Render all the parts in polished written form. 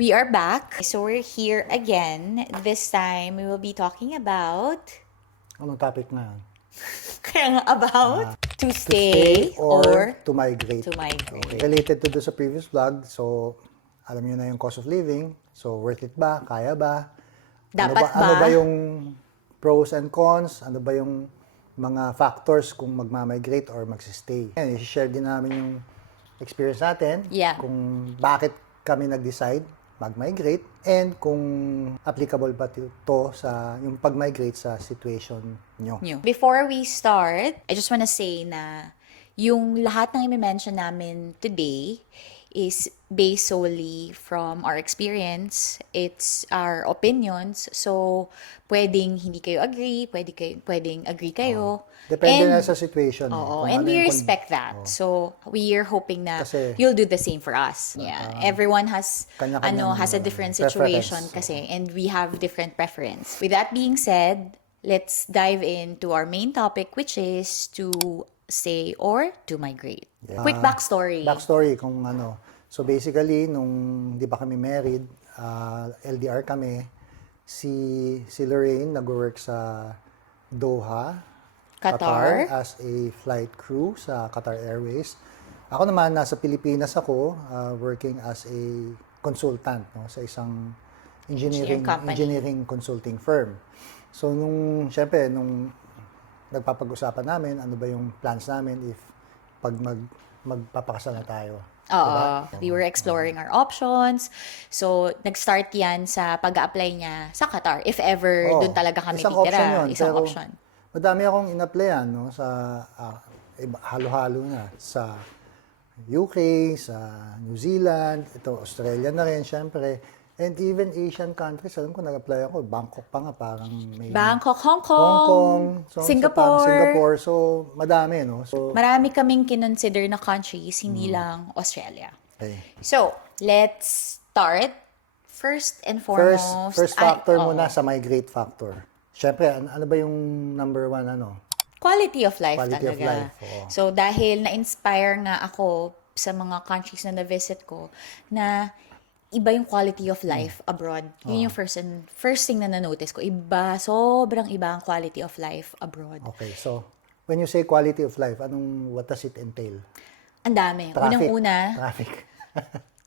We are back. So we're here again. This time, we will be talking about... Anong topic na yan? Kaya nga, about to To stay or to migrate. to migrate. Okay. Related to do sa previous vlog, so alam niyo na yung cost of living. So worth it ba? Kaya ba? Dapat ba? Ano ba yung pros and cons? Ano ba yung mga factors kung magma-migrate or magsistay? Yan, i-share din namin yung experience natin. Yeah. Kung bakit kami nag-decide mag-migrate and kung applicable ba to sa yung pag-migrate sa situation nyo. Before we start, I just wanna say na yung lahat ng i-mention namin today is based solely from our experience. It's our opinions. So, pwedeng hindi kayo agree, pwedeng agree kayo. Depende na sa situation. Oo, Kung and ano we yung respect that. So, we are hoping na Kasi, you'll do the same for us. Yeah. Everyone has kanya-kanyang, has a different situation preference. kasi, and we have different preference. With that being said, let's dive into our main topic, which is to stay or to migrate. Yeah. Quick backstory. Backstory kung ano. So basically, nung di ba kami married, LDR kami, si Lorraine nag-work sa Doha, Qatar. as a flight crew sa Qatar Airways. Ako naman, nasa Pilipinas ako, working as a consultant no, sa isang engineering consulting firm. So syempre, nung nagpapag-usapan namin, ano ba yung plans namin if pag magpapakasal na tayo. Oo. We were exploring our options. So, nag-start yan sa pag-a-apply niya sa Qatar. If ever, doon talaga kami isang titira. option yun, Isang pero option. Madami akong in-applyan no, sa halo-halo na. Sa UK, sa New Zealand, ito, Australia na rin, syempre. And even Asian countries, alam ko, nag-apply ako. Bangkok pa nga, parang may... Bangkok, Hong Kong, Hong Kong, Singapore. So, madami, no? So, Marami kaming kinonsider na countries, hindi lang Australia. okay. So, let's start. First and foremost. First factor muna sa migrate factor. Syempre, ano ba yung number one, ano? Quality of life Quality talaga. of life, oo. So, dahil na-inspire nga ako sa mga countries na na-visit ko, na iba yung quality of life abroad. Yun yung first thing na na-notice ko. Sobrang iba ang quality of life abroad. Okay, so, when you say quality of life, what does it entail? Ang dami. Traffic. Unang-una, Traffic.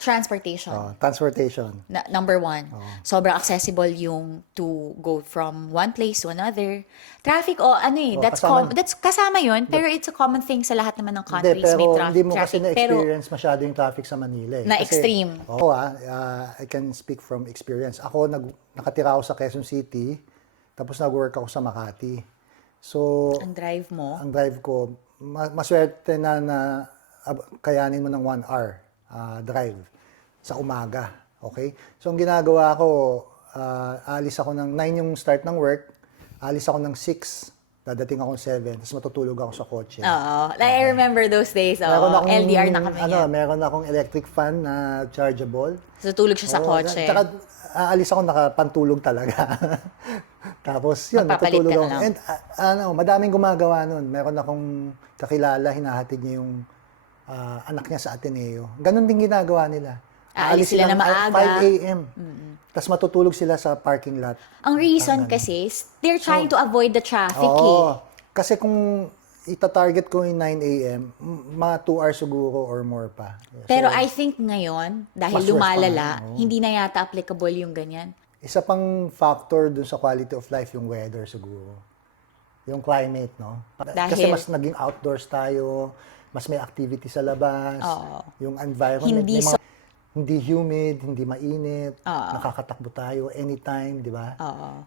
transportation. Transportation. Number one, sobrang accessible yung to go from one place to another. Traffic, that's kasama yun, pero it's a common thing sa lahat naman ng countries. Hindi, may pero hindi mo traffic. kasi na-experience masyado yung traffic sa Manila. Na Kasi, extreme. Oo, I can speak from experience. Ako, nakatira ako sa Quezon City, tapos nag-work ako sa Makati. So, Ang drive mo? ang drive ko, maswerte na kayanin mo ng 1 hour drive sa umaga. Okay? So, ang ginagawa ko, alis ako ng 9 yung start ng work, alis ako ng 6, dadating ako ng 7, tapos matutulog ako sa kotse. Oo. I remember those days. LDR na kami yan. Meron akong electric fan na chargeable. So, tulog siya sa kotse. Tsaka, aalis ako nakapantulog talaga. Tapos, yun, Magpapalit matutulog ka ako. na lang. And, madaming gumagawa nun. Meron akong kakilala, hinahatid niya yung anak niya sa Ateneo. Ganon din ginagawa nila. Aalis sila na maaga. 5 a.m. Tapos matutulog sila sa parking lot. Ang reason kasi, they're trying to avoid the traffic Kasi kung ita-target ko yung 9 a.m., mga 2 hours siguro or more pa. Pero I think ngayon, dahil mas worse lumalala, pa nga, hindi na yata applicable yung ganyan. Isa pang factor dun sa quality of life, yung weather siguro. Yung climate, no? Kasi mas naging outdoors tayo, mas may activity sa labas, yung environment, hindi humid, hindi mainit, nakakatakbo tayo anytime, di ba?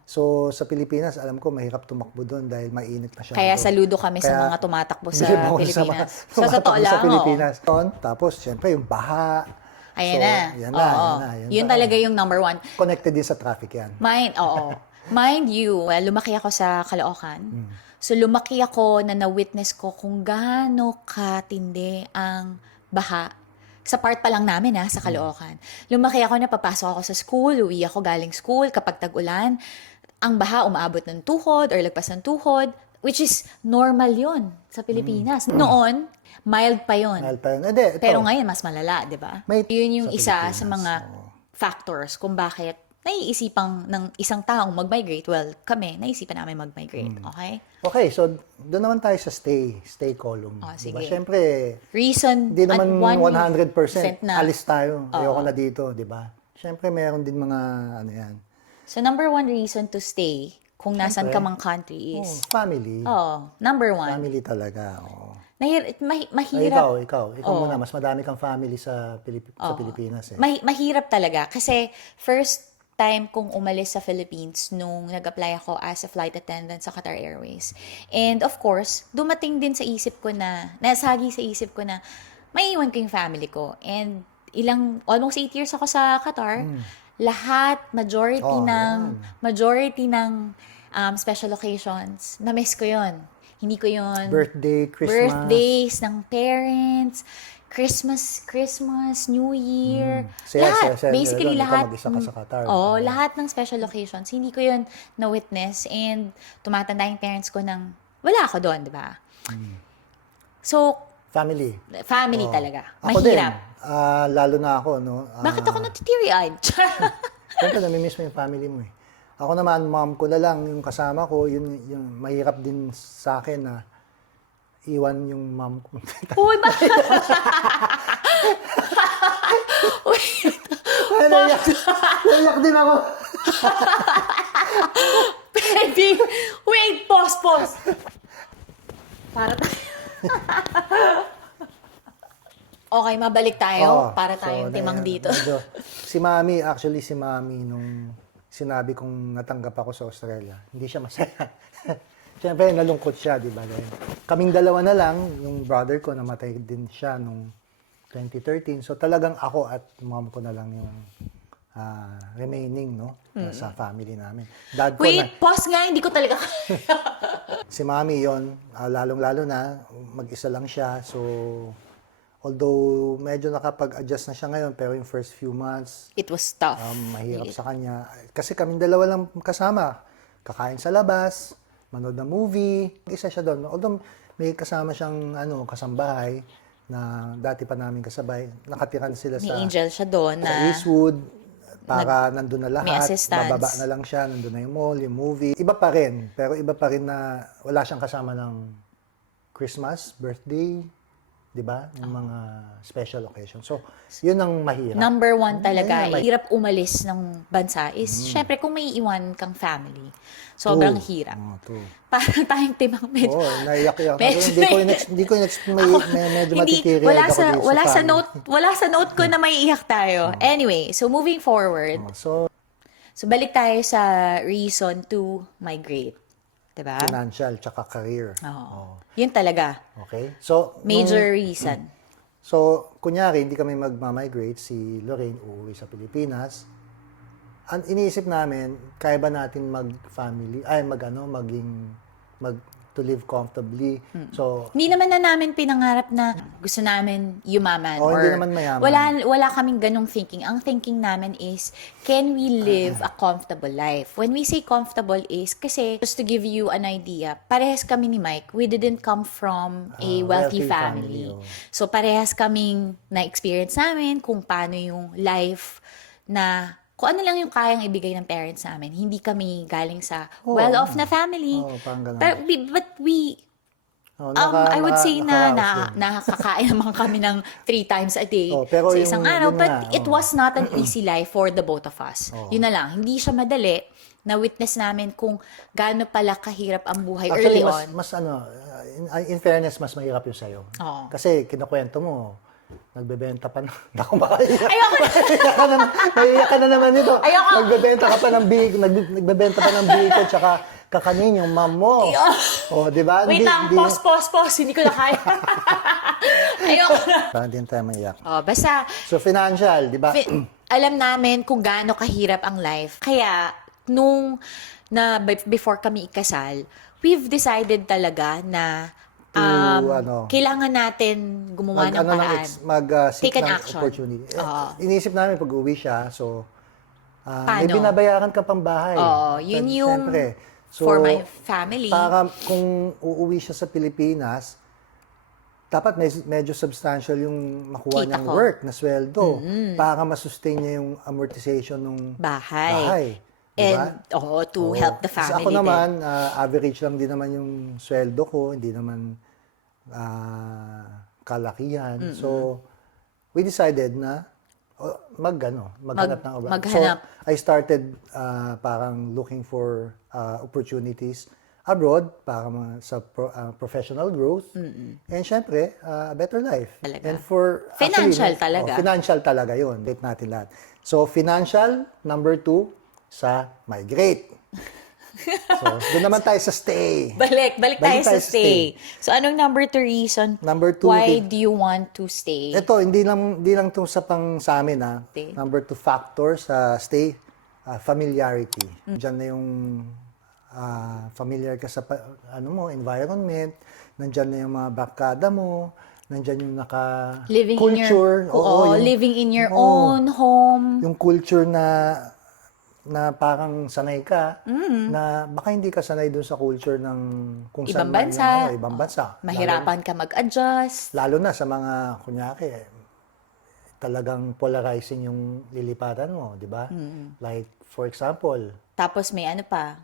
So, sa Pilipinas, alam ko, mahirap tumakbo doon dahil mainit masyado. Kaya saludo kami sa mga tumatakbo sa Pilipinas. Sa totoo lang, Tapos, syempre, yung baha. Ayan na. Yun talaga yung number one. Connected din sa traffic yan. Mind you, lumaki ako sa Caloocan. So, lumaki ako na na-witness ko kung gaano katindi ang baha. Sa part pa lang namin sa Caloocan. Lumaki ako na papasok ako sa school, uwi ako galing school kapag tag-ulan. Ang baha umaabot ng tuhod or lagpas ng tuhod, which is normal yon sa Pilipinas. Noon, mild pa yon. Mahal pa yun. Hindi, ito. Pero ngayon, mas malala, di ba? Yun yung isa sa mga factors kung bakit naiisipang ng isang taong mag-migrate. Well, kami, naisipan namin mag-migrate. Okay? Okay, so doon naman tayo sa stay column. Sige. Diba? Siyempre, Reason, hindi naman 100% 100% alis tayo. Ayoko na dito, di ba? Siyempre, meron din mga ano yan. So, number one reason to stay kung nasan ka mang country is... Family. Number one. Family talaga. Oh. Mahirap. Ikaw muna. Mas madami kang family sa Pilipinas. Eh. Mahirap talaga. Kasi first time kong umalis sa Philippines nung nag-apply ako as a flight attendant sa Qatar Airways. And of course, dumating din sa isip ko nasagi sa isip ko na maiiwan ko yung family ko. And almost 8 years ako sa Qatar. Majority ng special occasions, na-miss ko yon. Hindi ko yon. Birthday, Christmas. Birthdays ng parents, Christmas, New Year. Lahat. Basically, lahat. Mag-isa ka sa Qatar. Lahat ng special occasions. Hindi ko yun na-witness. And tumatanda yung parents ko wala ako doon, di ba? So, family talaga. Ako Mahirap. Din. Lalo na ako, no? Bakit ako natitiri-eyed? Siyempre, namimiss mo yung family mo eh. Ako naman, mom ko na lang, yung kasama ko, yung mahirap din sa akin na iwan yung mom ko. Uy, ba? Naiyak din ako. Baby, wait, pause. Para tayo. Okay, mabalik tayo para tayong timang dito. Si Mami, nung sinabi kong natanggap ako sa Australia, hindi siya masaya. Siyempre, nalungkot siya, di ba? Kaming dalawa na lang, yung brother ko, namatay din siya nung 2013. So talagang ako at mom ko na lang yung remaining, no? Sa family namin. Dad ko pause nga, hindi ko talaga. Si Mami yon, lalong-lalo na, mag-isa lang siya. So, although medyo nakapag-adjust na siya ngayon, pero yung first few months, it was tough. Mahirap sa kanya. Kasi kaming dalawa lang kasama. Kakain sa labas, manood ng movie. Isa siya doon. Although may kasama siyang kasambahay na dati pa namin kasabay. Nakatiran sila May angel siya doon na Eastwood. Para nandun na lahat. May assistance. Bababa na lang siya. Nandun na yung mall, yung movie. Iba pa rin. Pero iba pa rin na wala siyang kasama ng Christmas, birthday, di ba? Yung mga special occasion. So, yun ang mahirap. Number one talaga, hirap umalis ng bansa is, syempre, kung may iwan kang family, sobrang hirap. Parang tayong timang medyo. Naiyak-iyak. Hindi ko medyo matitiri. Wala sa note ko na may iyak tayo. Anyway, so moving forward. So balik tayo sa reason to migrate. Diba? Financial, tsaka career. Yun talaga. Okay. So, major reason. So, kunyari, hindi kami mag-migrate, si Lorraine uuwi sa Pilipinas. Iniisip namin, kaya ba natin to live comfortably. So, hindi naman na namin pinangarap na gusto namin yumaman. Hindi naman mayaman. Wala kaming ganong thinking. Ang thinking namin is, can we live a comfortable life? When we say comfortable is, kasi just to give you an idea, parehas kami ni Mike, we didn't come from a wealthy family. So, parehas kaming na-experience namin kung paano yung life na kung ano lang yung kayang ibigay ng parents namin. Hindi kami galing sa well-off na family. But we, I would say nakakain naman kami ng 3 times a day sa isang araw. But it was not an easy life for the both of us. Yun na lang. Hindi siya madali. Na-witness namin kung gaano pala kahirap ang buhay early on. In fairness, mas mahirap yung sa'yo. Kasi kinakwento mo, nagbebenta pa ng... Naiiyak ka na naman nito. Nagbebenta pa ng biko, tsaka kakanin yung mom mo. Di ba? Wait lang, pause. Hindi ko na kaya. Ayoko na. Parang din tayo maiyak. Basta... So, financial, di ba? Alam namin kung gaano kahirap ang life. Kaya, before kami ikasal, we've decided talaga na kailangan natin gumawa ng paraan. Take an action. Opportunity. Inisip namin pag-uwi siya, so may binabayaran ka pang bahay. Yun yung so, for my family. Para kung uuwi siya sa Pilipinas, dapat medyo substantial yung makuha Kita niyang ko. work na sweldo para masustain niya yung amortization ng Bahay. Diba? And, to help the Kasi family ako din. naman, average lang din naman yung sweldo ko, hindi naman kalakihan. So, we decided na maghanap ng abroad. maghanap. So, I started parang looking for opportunities abroad para sa professional growth. And syempre, a better life. Talaga. And for Financial talaga. Financial talaga 'yun. Date natin lahat. So, financial, number 2, sa migrate. So, doon naman tayo sa stay. Balik tayo sa stay. So, anong number 2 reason? Number 2, why do you want to stay? ito, hindi lang to sa amin, ha. Stay. Number 2 factor sa stay, familiarity. Diyan na yung familiar ka sa environment, nandiyan na yung mga barkada mo, nandiyan yung living culture. living in your own home. Yung culture na parang sanay ka, na baka hindi ka sanay doon sa culture ng kung saan man ibang bansa. Mahirapan ka mag-adjust. Lalo na sa mga, kunyari, talagang polarizing yung lilipatan mo, di ba? Like, for example, Tapos may ano pa,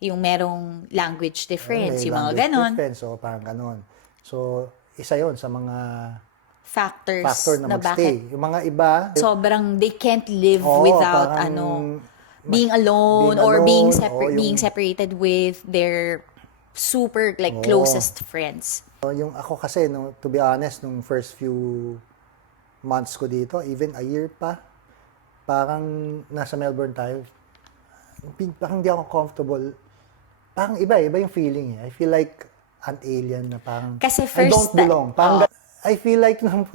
yung merong language difference, may yung mga language ganon. difference, so parang ganon. So, isa yon sa mga Factors factor na na magstay. bakit Yung mga iba, sobrang they can't live Oo, without parang being alone or alone, being separated with their super closest friends. yung ako kasi, no, to be honest, nung first few months ko dito, even a year pa, parang nasa Melbourne tayo, parang hindi ako comfortable. Parang iba yung feeling. I feel like an alien na parang Kasi I don't first belong. Parang I feel like nung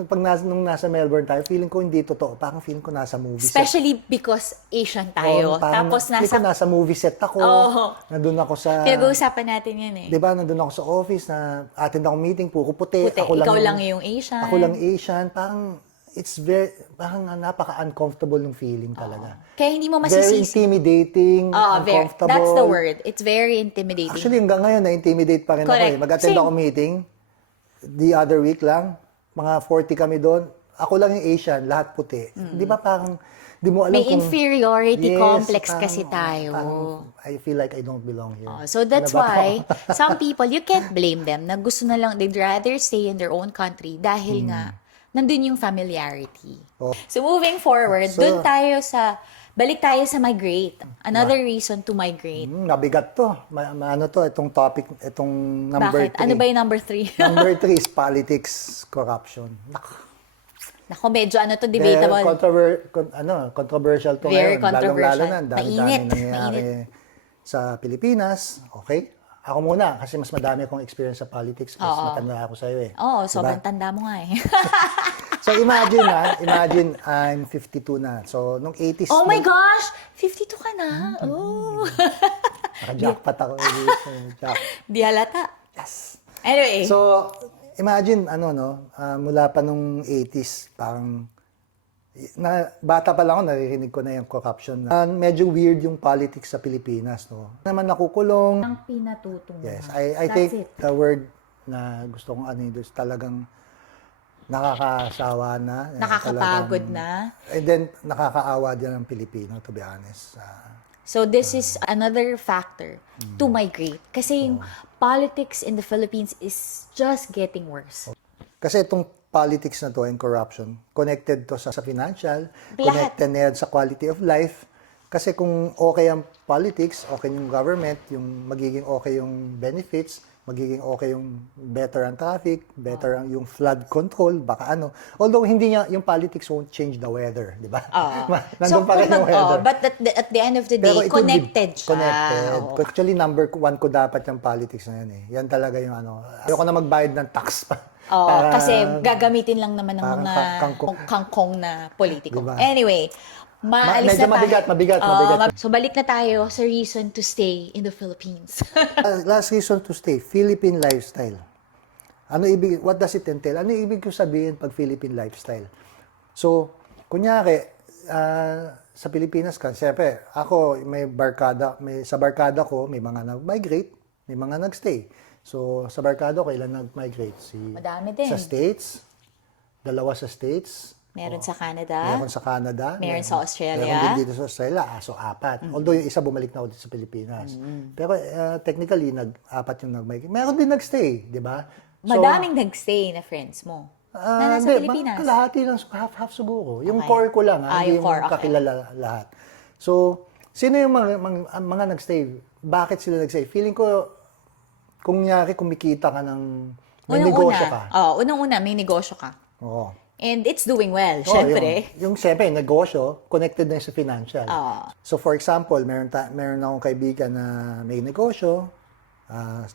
nasa Melbourne tayo, feeling ko hindi totoo. Parang feeling ko nasa movie set. Especially because Asian tayo. Parang Tapos feeling ko nasa movie set ako. Nandun ako sa... pinag-uusapan natin yan eh. Di ba, nandun ako sa office na attend ako meeting, puro puti. Puti, ikaw lang yung Asian. Ako lang Asian. Parang napaka-uncomfortable yung feeling talaga. Kaya hindi mo Very masisisi. intimidating, uncomfortable. That's the word. It's very intimidating. Actually, hanggang ngayon, na-intimidate pa rin ako Correct. eh. Mag-attend Same. ako meeting, the other week lang, mga 40 kami doon. Ako lang yung Asian, lahat puti. Di ba parang, di mo alam May kung... inferiority Yes, complex parang- kasi tayo. I feel like I don't belong here. So that's Ano ba to? why some people, you can't blame them na gusto na lang, they'd rather stay in their own country dahil nga, nandun yung familiarity. So moving forward, balik tayo sa migrate. Another reason to migrate. Nabigat to. Ano to, itong topic, itong number 3. Bakit? Ano ba yung number 3? Number 3 is politics, corruption. Nako, medyo debatable. Controversial to Very ngayon. Lalong-lalo controversial. na, dami-dami Mainit. nangyayari sa Pilipinas. Okay? Ako muna, kasi mas madami akong experience sa politics. Kasi matanda ako sa'yo eh. Oo, Diba? sobrang tanda mo nga eh. So imagine I'm 52 na. So nung 80s, Oh my gosh! 52 ka na? Oh. naka-jackpot ako. Di halata. Yes. Anyway. So imagine, mula pa nung 80s, parang, bata pa lang ako, naririnig ko na yung corruption. Medyo weird yung politics sa Pilipinas, no? Naman nakukulong. Ang pinatutunguhan. Yes, I think the word na gusto kong talagang nakakasawa na. Nakakapagod na. And then, nakakaawa din ang Pilipino, to be honest. So this is another factor to migrate. Kasi yung politics in the Philippines is just getting worse. Kasi itong politics na to and corruption, connected to sa financial, Lahat. connected na yan sa quality of life. Kasi kung okay ang politics, okay yung government, yung magiging okay yung benefits, magiging okay yung better ang traffic, better ang yung flood control, baka ano. Although hindi niya, yung politics won't change the weather, di ba? Nandun pa rin yung weather. But at the end of the day, Pero it will be connected siya. Connected. Oo. Actually, number 1 ko dapat yung politics na yan eh. Yan talaga yung ayoko na magbayad ng tax pa. Oo, kasi gagamitin lang naman ng parang mga kangkong na politiko. Diba? Anyway, maalis medyo na tayo. mabigat. So balik na tayo sa reason to stay in the Philippines. Last reason to stay, Philippine lifestyle. What does it entail? Ano ibig ko sabihin pag Philippine lifestyle? So, kunyari, sa Pilipinas ka, siyempre, ako, sa barkada ko, may mga nag-migrate, may mga nag-stay. So, sa barkada ko, ilan nag-migrate? Madami din. Sa States, 2 sa States. Meron sa Canada. Meron sa Canada. Meron sa Australia. Meron din dito sa Australia. So, 4. Although yung isa bumalik na ako dito sa Pilipinas. Pero technically, 4 yung nag-migrate. Meron din nag-stay, di ba? So, Madaming nag-stay na friends mo. Na nasa Pilipinas. Kalahati lang, half siguro. Yung core ko lang, hindi yung core, yung kakilala lahat. So, sino yung mga nag-stay? Bakit sila nag-stay? Feeling ko, kung nyari, kumikita ka ng, may negosyo ka. Unang-una, may negosyo ka. Oo. And it's doing well, syempre. Yung siyempre, negosyo, connected na yun sa financial. So, for example, meron akong kaibigan na may negosyo,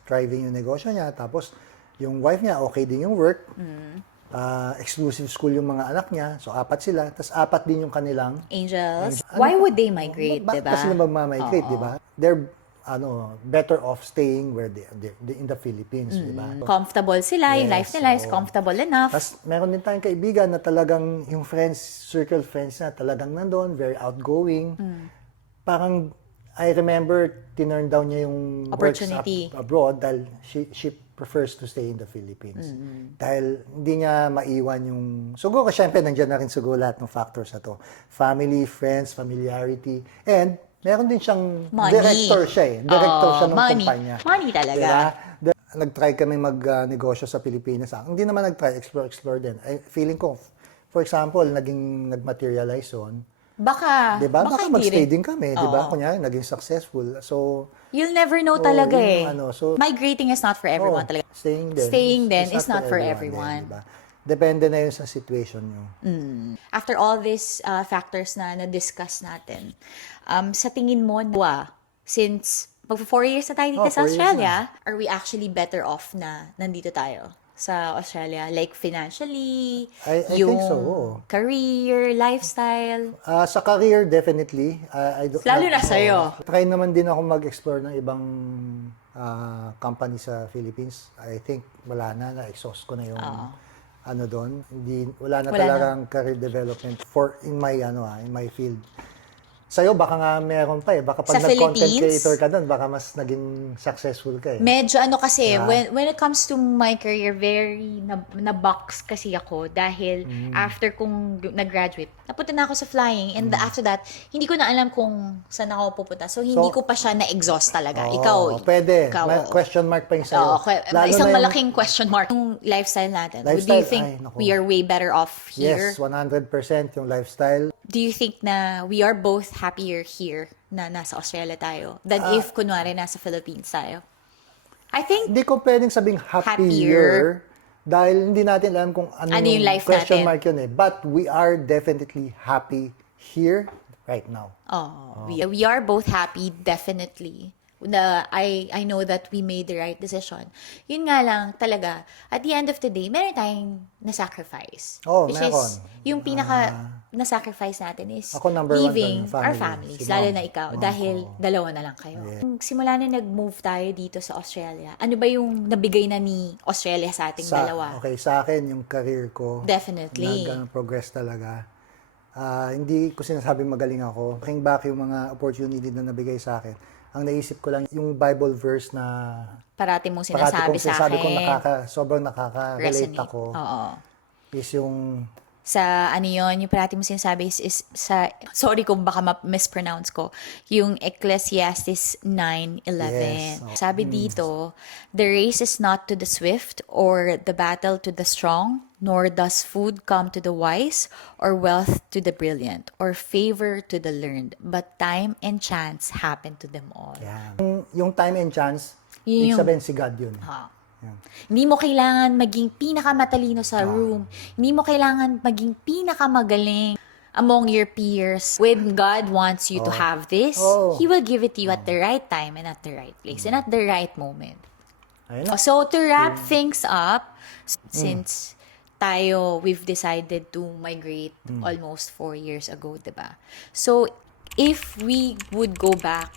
thriving yung negosyo niya, tapos yung wife niya, okay din yung work, exclusive school yung mga anak niya, so 4 sila, tapos 4 din yung kanilang Angels. Why would they migrate, bakit diba? ba sila magmamigrate, di ba? They're better off staying where they in the Philippines, di ba? Comfortable sila, yung life nila is comfortable enough. Tapos meron din tayong kaibigan na talagang yung circle friends na talagang nandun, very outgoing. Parang, I remember, tinurn down niya yung Opportunity. works abroad dahil she prefers to stay in the Philippines. Dahil hindi niya maiwan yung... Siguro, syempre, nandiyan na rin siguro lahat ng factors na to. Family, friends, familiarity, and meron din siyang Money. director siya eh. Director siya ng money. kumpanya. Money talaga. Diba? Nag-try kami mag-negosyo sa Pilipinas. Hindi naman nag-try, explore din. Feeling ko, for example, nag-materialize on. Baka Baka hindi mag-stay rin. din kami, di ba? Kunyari, naging successful. So, You'll never know talaga eh. so, Migrating is not for everyone talaga. staying din is not for Din, everyone. diba? Depende na yun sa situation nyo. After all these factors na na-discuss natin, sa tingin mo, since mag 4 years na tayo dito 4 sa years Australia, are we actually better off na nandito tayo sa Australia? Like financially, I yung think so, oo. career, lifestyle? Sa career, definitely. Lalo na sa'yo. Try naman din ako mag-explore ng ibang company sa Philippines. I think wala na, na-exhaust ko na yung doon. Wala na talagang career development in my field. Sa'yo, baka nga meron pa eh. Baka pag Sa nag-content Philippines? creator ka doon, baka mas naging successful ka eh. Medyo kasi, when it comes to my career, very na-box kasi ako dahil after kong nag-graduate, napunta na ako sa flying and after that, hindi ko na alam kung saan ako pupunta. So, hindi ko pa siya na-exhaust talaga. Pwede. Ikaw, May question mark pa yung sa'yo. Isang malaking question mark. Yung lifestyle natin. Do you think we are way better off here? Yes, 100% yung lifestyle. Do you think na we are both happier here na nasa Australia tayo than if kunwari nasa Philippines tayo? I think Hindi ko pwedeng sabing happier dahil hindi natin alam kung ano yung life question natin. mark yun eh. But we are definitely happy here right now. we are both happy, definitely. I know that we made the right decision. Yun nga lang, talaga, at the end of the day, meron tayong na-sacrifice. Which meron. is, yung pinaka na-sacrifice natin is Ako, number one leaving doon, yung our family. families, Si lalo mom. na ikaw, Mom dahil ko. dalawa na lang kayo. Simula na nag-move tayo dito sa Australia, ano ba yung nabigay na ni Australia sa ating dalawa? Okay, sa akin, yung career ko, Definitely. progress talaga. Hindi ko sinasabing magaling ako. Looking back yung mga opportunity na nabigay sa akin, ang naisip ko lang yung Bible verse na Parati mong parati sinasabi kong sa sinasabi akin. kong sobrang nakaka-relate Resonate. ako. Oo. Is yung Sa ano yun, yung parati mo sinasabi is sa, sorry kung baka mispronounce ko, yung Ecclesiastes 9:11. Yes. Sabi dito, the race is not to the swift or the battle to the strong, nor does food come to the wise, or wealth to the brilliant, or favor to the learned, but time and chance happen to them all. yung time and chance, Yun ibig yung- sabihin si God yun. Hindi mo kailangan maging pinakamatalino sa room. Hindi mo kailangan maging pinakamagaling among your peers. When God wants you to have this, He will give it to you at the right time and at the right place and at the right moment. Ayun na. So, to wrap things up, since we've decided to migrate almost 4 years ago, diba? So, if we would go back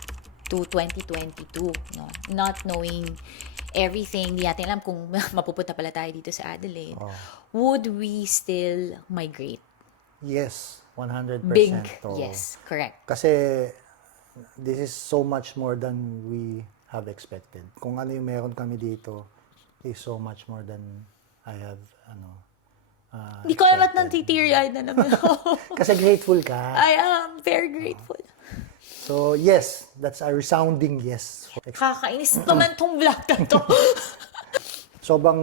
to 2022, no, not knowing everything, di natin alam kung mapupunta pala tayo dito sa Adelaide, would we still migrate? Yes, 100%. Big, Oo. yes, correct. Kasi this is so much more than we have expected. Kung ano yung meron kami dito, is so much more than I have, Hindi ko naman expected. nang-teary-eyed na naman ako. Kasi grateful ka. I am very grateful. So, yes, that's a resounding yes. Kakainis naman tong vlog na to. Sobrang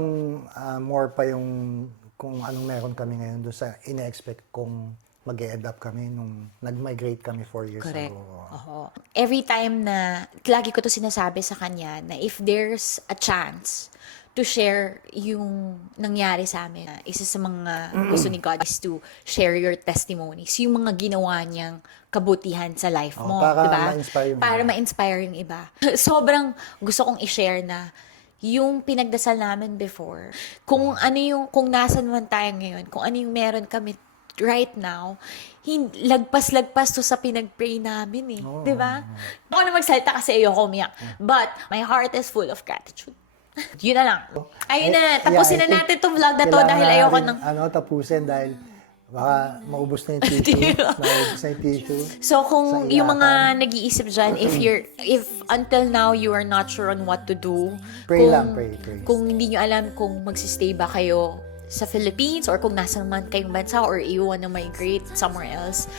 more pa yung kung anong meron kami ngayon doon sa ina-expect kong mag-end up kami nung nag-migrate kami 4 years Correct. ago. Oo. Every time na, lagi ko to sinasabi sa kanya, na if there's a chance to share yung nangyari sa amin, isa sa mga gusto ni God is to share your testimonies, yung mga ginawa niyang kabutihan sa life mo, para diba? ma-inspire yung Para iba. ma-inspire yung iba. Sobrang gusto kong i-share na yung pinagdasal namin before, kung nasan man tayo ngayon, kung ano yung meron kami right now, lagpas-lagpas to sa pinag-pray namin di ba? Ako na magsalita kasi ayoko umiyak. But my heart is full of gratitude. Yun na lang. Ayun na, tapusin I na think natin itong vlog na to dahil kailangan ayoko natin, tapusin dahil baka maubos na yung tissue. Maubos na yung tissue. So kung Sa yung mga iyakan. nag-iisip dyan, if until now you are not sure on what to do, Pray kung, lang, pray. Kung hindi nyo alam kung magsistay ba kayo sa Philippines or kung nasa man kayong bansa or you wanna migrate somewhere else,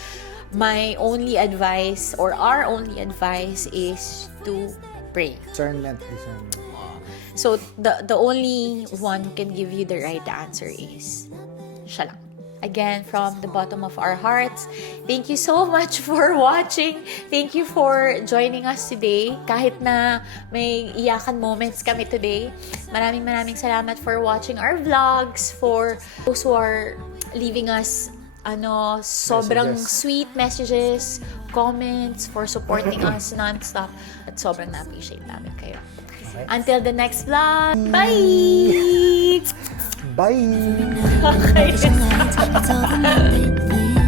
my only advice or our only advice is to pray. Discernment. So the only one who can give you the right answer is siya lang. Again, from the bottom of our hearts, thank you so much for watching. Thank you for joining us today. Kahit na may iyakan moments kami today. Maraming salamat for watching our vlogs, for those who are leaving us sobrang Messages. sweet messages, comments, for supporting us non-stop. At sobrang na-appreciate namin kayo. Okay. Until the next vlog, bye! Bye! Okay. It's all the moment.